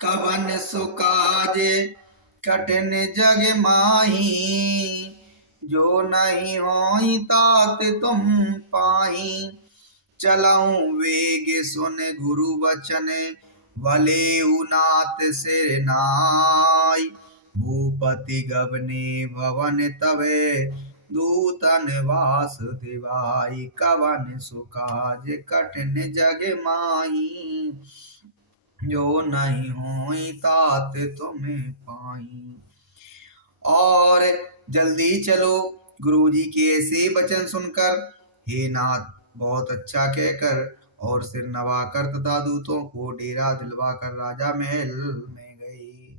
कवन सो काज कठिन जग माही, जो नहीं होई तात तुम पाही। चलऊं वेग सुन गुरु वचन, भले नाथ सिर नाय। भूपति गबने भवन तबे, दूतन वास दिवाई। कवन सो काज कठिन जग माही, जो नहीं होई तात तुम्हें पाई। और जल्दी चलो। गुरुजी के ऐसे वचन सुनकर हे नाथ बहुत अच्छा कहकर और सिर नवाकर तथा दूतों को डेरा दिलवाकर राजा महल में गई।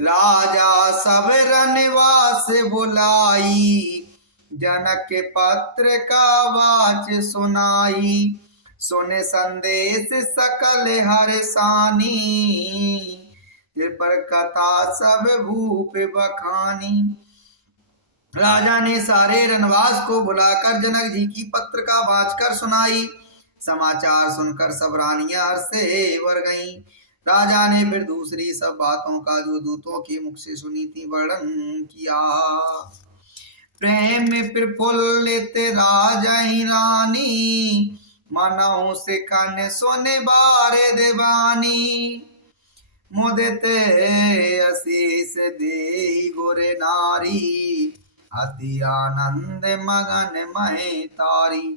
राजा सब रनवास बुलाई, जनक के पत्र का वाच सुनाई। सुने संदेश सकल हर्षानी, पर कथा सब भूप बखानी। राजा ने सारे रनवास को बुलाकर जनक जी की पत्र का वाचकर सुनाई। समाचार सुनकर सब रानियां हर्ष से भर गईं। राजा ने फिर दूसरी सब बातों का जो दूतों के मुख से सुनी थी वर्णन किया। प्रेम प्रफुल्लित राजा रानी, मनहु सिखन सुन बारे देवानी। मुदित आशीष देहि गुर नारी, अति आनंद मगन महे तारी।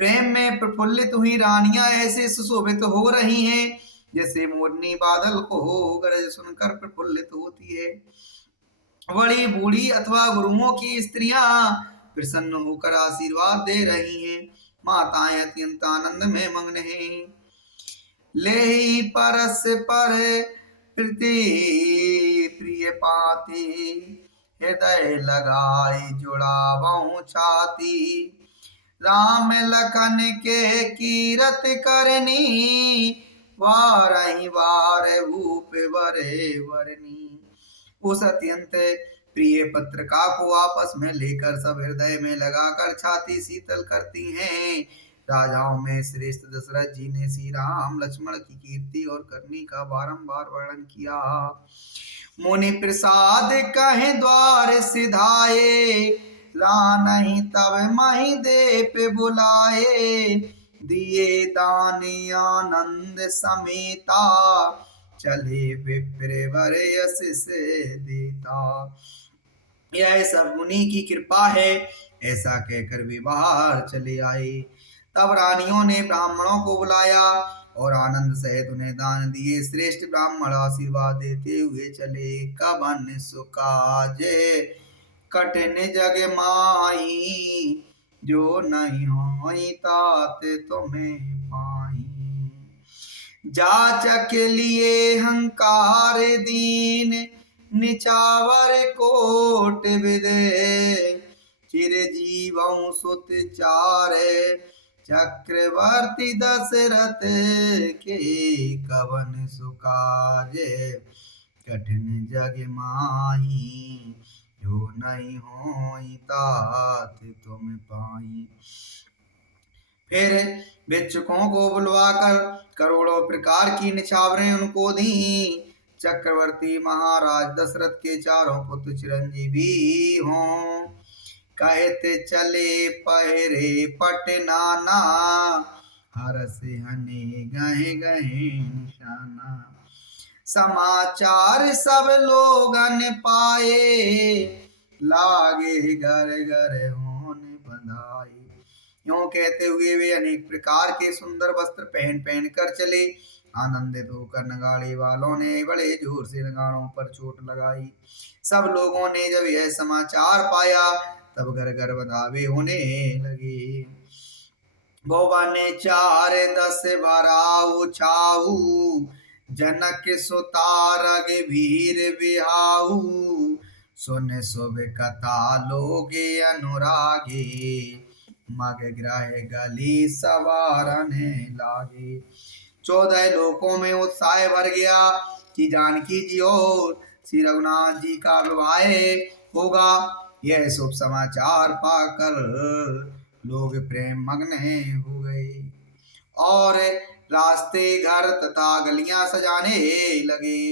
प्रेम में प्रफुल्लित हुई रानियां ऐसे सुशोभित हो रही हैं जैसे मोरनी बादल को गरज सुनकर प्रफुल्लित होती है। बड़ी बूढ़ी अथवा गुरुओं की स्त्रियां प्रसन्न होकर आशीर्वाद दे रही हैं। माताएं अत्यंत आनंद में मग्न हैं। ले परस पर प्रीति प्रिय पाती, हृदय लगाई जुड़ावऊं छाती। राम लखन के कीरत करनी, वारहि वार भूप वरे वरनी। उस अत्यंत प्रिय पत्रिका को आपस में लेकर सब हृदय में लगाकर छाती शीतल करती हैं। राजाओं में श्रेष्ठ दशरथ जी ने श्री राम लक्ष्मण की कीर्ति और करनी का बारंबार वर्णन किया। मुनि प्रसाद कहे द्वार सिधाए, रानहि तब मही दे पे बुलाए। दिए दान आनंद समेता, चले विप्र वर यश से देता। यह सब मुनि की कृपा है, ऐसा कहकर वे बाहर चले आए। तब रानियों ने ब्राह्मणों को बुलाया और आनंद सहित उन्हें दान दिए। श्रेष्ठ ब्राह्मण आशीर्वाद देते हुए चले। कवन सो काज कठिन जग माही, जो नहीं होई तात तुम्हें पाई। जाचक लिए हंकार दीन, निचावर कोट विदे। चिरजीवं सुत चारे, चक्रवर्ती दशरथ के। कवन सो काज कठिन जग माही, जो नहीं होई तात तुम पाई। फिर भिक्षुकों को बुलवाकर करोड़ों प्रकार की निछावरें उनको दी। चक्रवर्ती महाराज दशरथ के चारों पुत्र चिरंजीवी हों, कहते चले पहरे पट नाना। हरस हने गहे गहे निशाना। समाचार सब लोगन पाए, लागे घर घर होन बधाई। यूं कहते हुए वे अनेक प्रकार के सुंदर वस्त्र पहन पहन कर चले। आनंदित होकर नगाड़े वालों ने बड़े जोर से नगाड़ों पर चोट लगाई। सब लोगों ने जब यह समाचार पाया तब घर घर बधावे होने लगे। भुवन चार दस बराऊ छाऊ, जनक सुता रघुवीर बिहाऊ। सुन शुभ कथा लोगे अनुरागे, मग ग्रह गली सवारने लागे। 14 लोकों में उत्साह भर गया कि जानकी जी और श्री रघुनाथ जी का विवाह होगा। यह शुभ समाचार पाकर लोग प्रेम मग्न हो गए और रास्ते घर तथा गलियां सजाने लगे।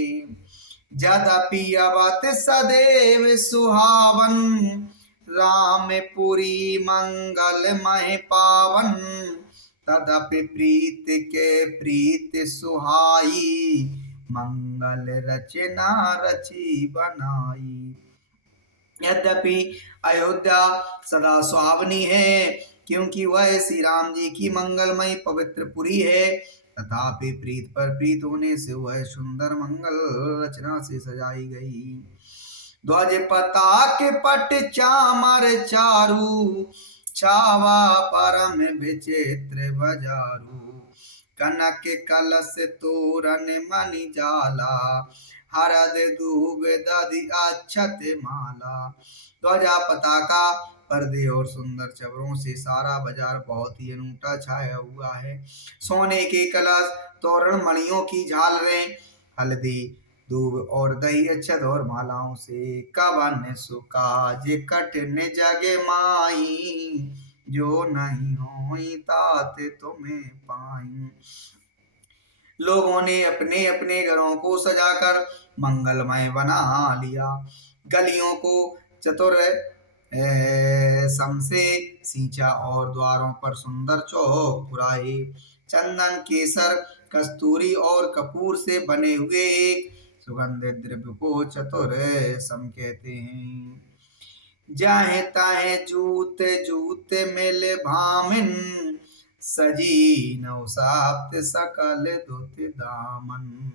यद्यपि अवत सदैव सुहावन, रामपुरी मंगलमय पावन। तदपि प्रीत के प्रीत सुहाई, मंगल रचना रची बनाई। यद्यपि अयोध्या सदा सुहावनी है, क्योंकि वह श्री राम जी की मंगलमय पवित्र पुरी है, तथापि प्रीत पर प्रीत होने से वह सुंदर मंगल रचना से सजाई गई। ध्वज पताक पट चामर चारु, छावा परम विचित्र बजारू। कनक कलश तोरण मणि जाला, हरद दूब दधि अक्षत माला। ध्वजा पताका पर्दे और सुंदर चवरों से सारा बाजार बहुत ही अनूठा छाया हुआ है। सोने के कलश, तोरण, मणियों की झालरें, हल्दी दूब और दही अक्षत और मालाओं से। कवन सुकाज कठिन जग माही, जो नहीं होई तात तुम्हें पाई। लोगों ने अपने अपने घरों को सजाकर मंगलमय बना लिया। गलियों को चतुर सम से सींचा और द्वारों पर सुंदर चौक पुराए। चंदन, केसर, कस्तूरी और कपूर से बने हुए एक सुगंधित द्रव्य को चतुर सम कहते हैं। जाहे ताहे जूत जूत मिल भामिन, सजी नवसाप्त सकल दुत दामन।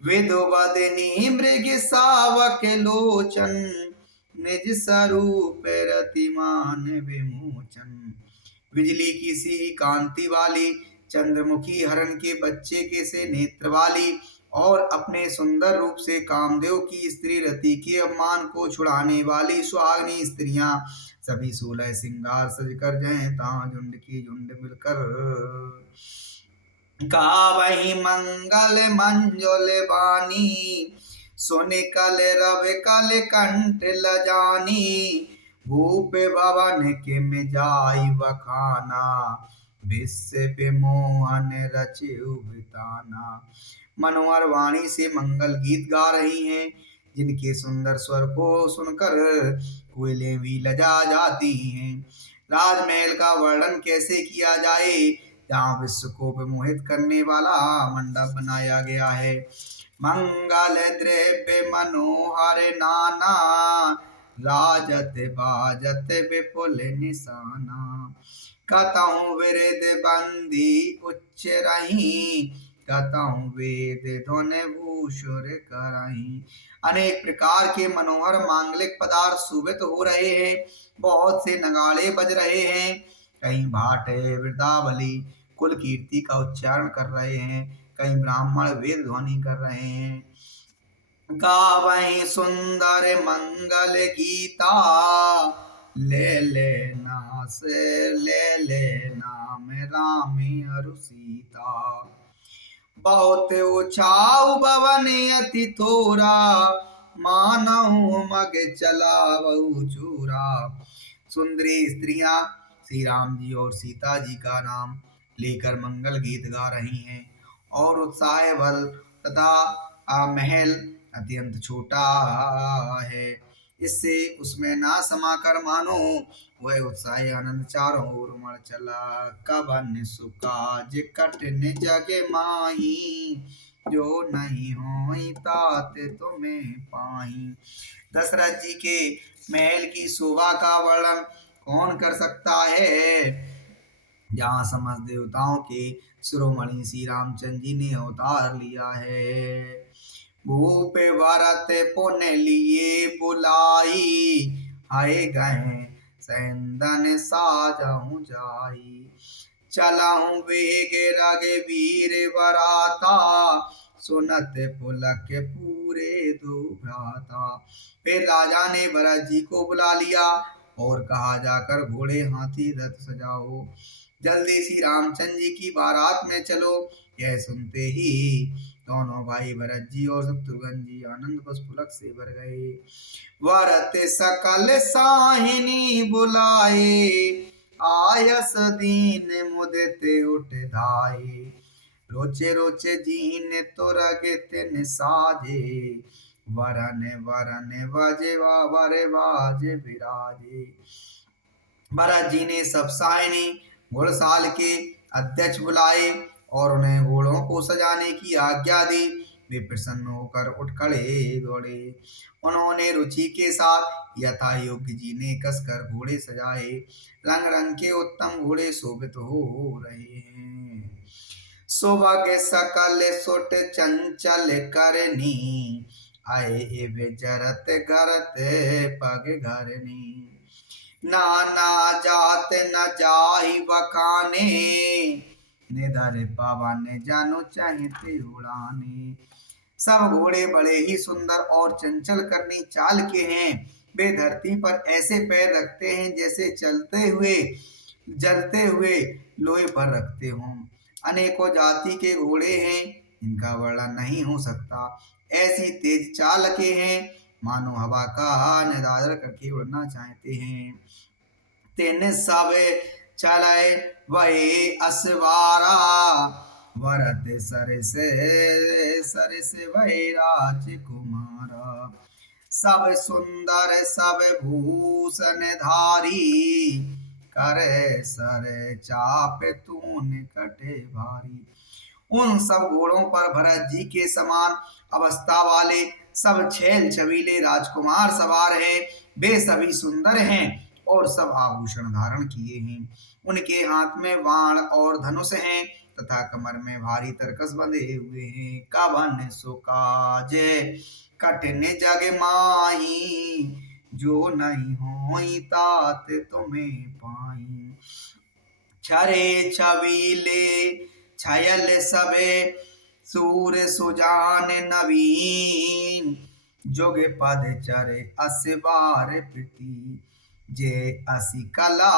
विधुवदनी मृग सावक लोचन, निज स्वरूप रतिमान विमोचन। बिजली की सी कांति वाली, चंद्रमुखी हरण के बच्चे के से नेत्र वाली और अपने सुंदर रूप से कामदेव की स्त्री रति के अपमान को छुड़ाने वाली सुहागिनी स्त्रियां सभी 16 श्रृंगार सजकर जय ता झुंड की झुंड मिलकर गावहीं मंगल मंजुल बानी। सुन कल रव कल कंठ लजानी, भूप भवन के मिजाई बखाना। विश्व विमोहन रचे उबताना। मनोहर वाणी से मंगल गीत गा रही हैं, जिनके सुंदर स्वर को सुनकर कोयलें भी लजा जाती हैं। राजमहल का वर्णन कैसे किया जाए, जहाँ विश्व को विमोहित करने वाला मंडप बनाया गया है। मंगल द्रव्य मनोहर नाना, राजत बाजत विपुल निशाना। कतहु विरध बंदी उच्च रही, कतहु वेद धुन भूषुर करहीं। अनेक प्रकार के मनोहर मांगलिक पदार्थ सुवित हो रहे हैं, बहुत से नगाड़े बज रहे हैं, कहीं भाटे वृंदावली कुल कीर्ति का उच्चारण कर रहे हैं, कहीं ब्राह्मण वेद ध्वनि कर रहे हैं। गावहीं सुंदर मंगल गीता, ले ले नास ले ले नाम राम अरु सीता। बहुत उछाऊ भवन अति थोरा, मानहु मग चलावऊ चूरा। सुंदरी स्त्रियां श्री राम जी और सीता जी का नाम लेकर मंगल गीत गा रही हैं, और उत्साह बल तथा महल अत्यंत छोटा है, इससे उसमें ना समाकर मानो वह उत्साही आनंद चारों ओर उमड़ चला। कवन सुकाज कठिन जग माही, जो नहीं होई तात तुम्हें पाही। दशरथ जी के महल की शोभा का वर्णन कौन कर सकता है, जहाँ समस्त देवताओं के शिरोमणि श्री रामचंद्र जी ने अवतार लिया है। भूप भरत पुन लिए बुलाई, आए गए सैंदन साजहु जाई। चलहु वेग रघुवीर बराता, सुनत पुलक पूरे दो भ्राता। फिर राजा ने भरत जी को बुला लिया और कहा, जाकर घोड़े हाथी रथ सजाओ, जल्दी श्री रामचंद्र जी की बारात में चलो। यह सुनते ही दोनों भाई भरत जी और शत्रुघ्न जी आनंद पुलक से भर गए। भरत सकल साहिनी बुलाए, आयस दीन मुदित उठ धाये। रोचे रोचे जीन तुरगे तिन साजे, वरन वरन बाजे वारे बाजे विराजे। भरत जी ने सब सायनी घुड़साल के अध्यक्ष बुलाए और उन्हें घोड़ों को सजाने की आज्ञा दी। वे प्रसन्न होकर उठ खड़े दौड़े। उन्होंने रुचि के साथ यथा योग्य जी ने कसकर घोड़े सजाए। रंग रंग के उत्तम घोड़े शोभित हो रहे हैं। सुबह के सकल सुट चंचल करनी, आए जरत गरत पग घरनी। नाना जात न जाहि बखाने, निधर पवन जानु चाहते उड़ाने। सब घोड़े बड़े ही सुंदर और चंचल करनी चाल के हैं। वे धरती पर ऐसे पैर रखते हैं जैसे जलते हुए लोहे पर रखते हों। अनेकों जाति के घोड़े हैं, इनका वर्णन नहीं हो सकता। ऐसी तेज चाल के हैं मानो हवा का निरादर करके उड़ना चाहते हैं। तेन सब चले वही असवारा, वरत सरस वही राजकुमारा। सब सुंदर सब भूषण धारी, करे सर चाप तून कटे भारी। उन सब घोड़ों पर भरत जी के समान अवस्था वाले सब छैल छबीले राजकुमार सवार हैं। वे सभी सुंदर हैं और सब आभूषण धारण किए हैं। उनके हाथ में बाण और धनुष हैं तथा कमर में भारी तरकस बंधे हुए हैं। कवन सो काज कठिन जग माही, जो नहीं होई तात तुम्हें पाई। छरे छबीले छयल सबे, सूर सुजान नवीन। जुग पद चरे असबार प्रीति, जे असि कला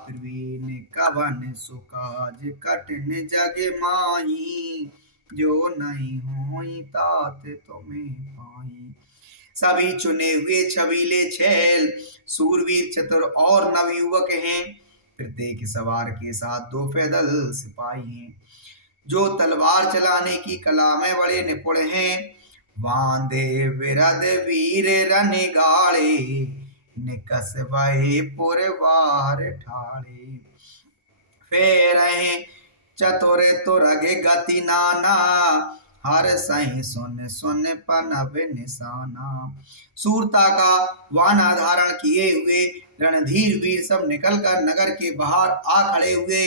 प्रवीण। कवन सुकाज कठिन जग माही, जो नहीं होई तात तुम्हें पाई। सभी चुने हुए छबीले छैल सूरवीर चतुर और नवयुवक हैं। प्रत्येक सवार के साथ 2 पैदल सिपाही हैं जो तलवार चलाने की कला में बड़े निपुण हैं। वांदे विरद वीर रन गाड़े, निकस बहे पुरवार ठाड़े। फेर चतुर तुरग गति नाना, हर सही सुन सुन पनब निशाना। सूरता का वाना धारण किए हुए रणधीर वीर सब निकलकर नगर के बाहर आ खड़े हुए।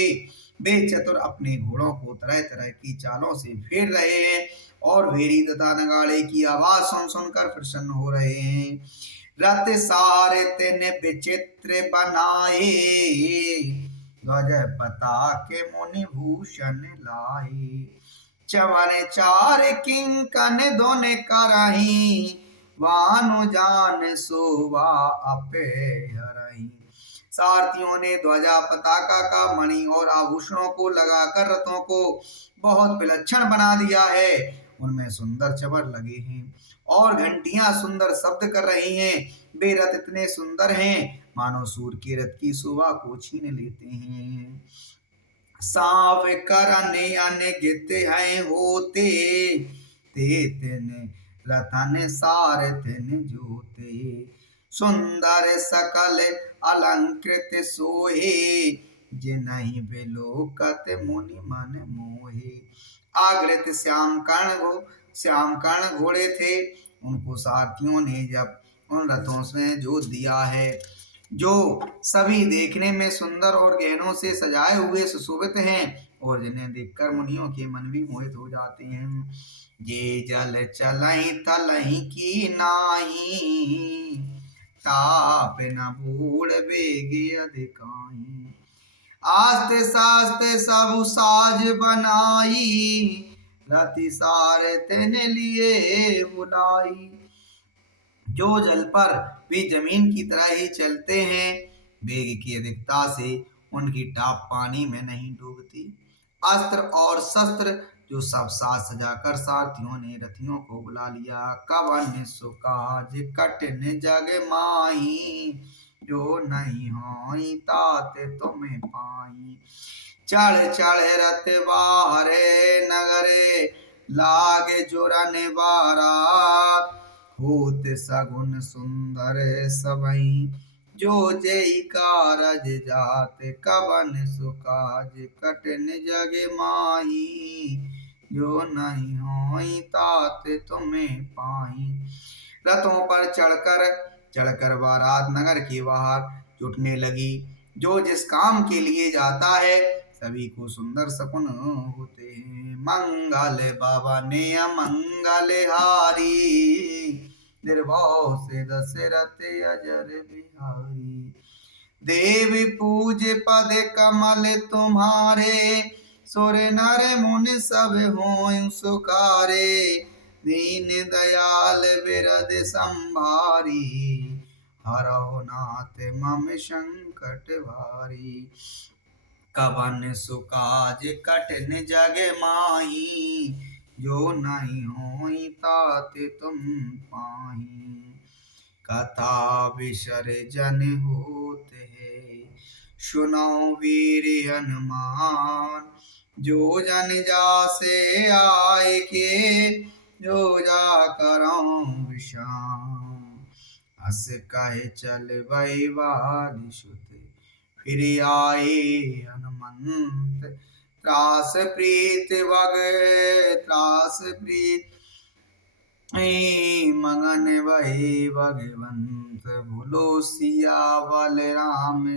वे चतुर अपने घोड़ों को तरह तरह की चालों से फेर रहे हैं और भेरी तथा नगाड़े की आवाज सुन सुनकर प्रसन्न हो रहे हैं। रथ सारे तिन विचित्र बनाए, ध्वज पताके मुनि भूषण लाए। चवन चार किंकन दोन करही, वानु जान शोभा अपे हरही। सारथियों ने ध्वजा पताका का मणि और आभूषणों को लगाकर रथों को बहुत विलक्षण बना दिया है। उनमें सुंदर चमर लगे हैं और घंटियां सुंदर शब्द कर रही हैं। वे रथ इतने सुंदर हैं मानो सूर के रथ की शोभा को छीन लेते हैं। साव करने अनगित हैं होते, ते तिन रतन सारथिन जोते। सुंदर सकल अलंकृत सोहे, जिनहि बिलोकत मुनि मन मोहे। आगृत श्याम कर्ण घोड़े थे। उनको सारथियों ने जब उन रथों में जोत दिया है जो सभी देखने में सुंदर और गहनों से सजाए हुए सुशोभित हैं और जिन्हें देखकर मुनियों के मन भी मोहित हो जाते हैं। ये जल चलहि तलहि की नाही, ताप न बूढ़ बेगे अधिकाई। आस्ते सास्ते सब साज बनाई, रति सारे तेने लिए बुलाई। जो जल पर वे जमीन की तरह ही चलते हैं, वेग की अधिकता से उनकी टाप पानी में नहीं डूबती। अस्त्र और शस्त्र जो सब साज सजाकर सारथियों ने रथियों को बुला लिया। कवन सुकाज कठिन जग माही, जो नहीं होई तात तुम्हें पाई। चढ़ चढ़ रत बारे नगरे लागे जोरन बारा होत सगुन सुंदर सबई जो जय कारज जात कवन सुकाज कठिन जग माही जो नहीं होई तात तुम्हें पाई। रथों पर चढ़कर बारात नगर के बाहर जुटने लगी। जो जिस काम के लिए जाता है सभी को सुंदर सपन होते हैं। मंगल बाबा ने अमंगल हारी निर्भव से दशरथ अजर बिहारी। देव पूज पद कमल तुम्हारे सुर नर मुनि सब हों सुखारे दीन दयाल बिरद संभारी हरहु नाथ मम संकट भारी। कवन सुकाज कठिन जग माही जो नहीं होई तात तुम पाही। कथा विसर्जन होते है सुनो वीर हनुमान जो जन जासे आए के जो जा करो विश्राम। अस कहे चल वही वाली सुत फिर आए हनुमंत त्रास प्रीत मगन वही भगवंत भूलो सिया बल राम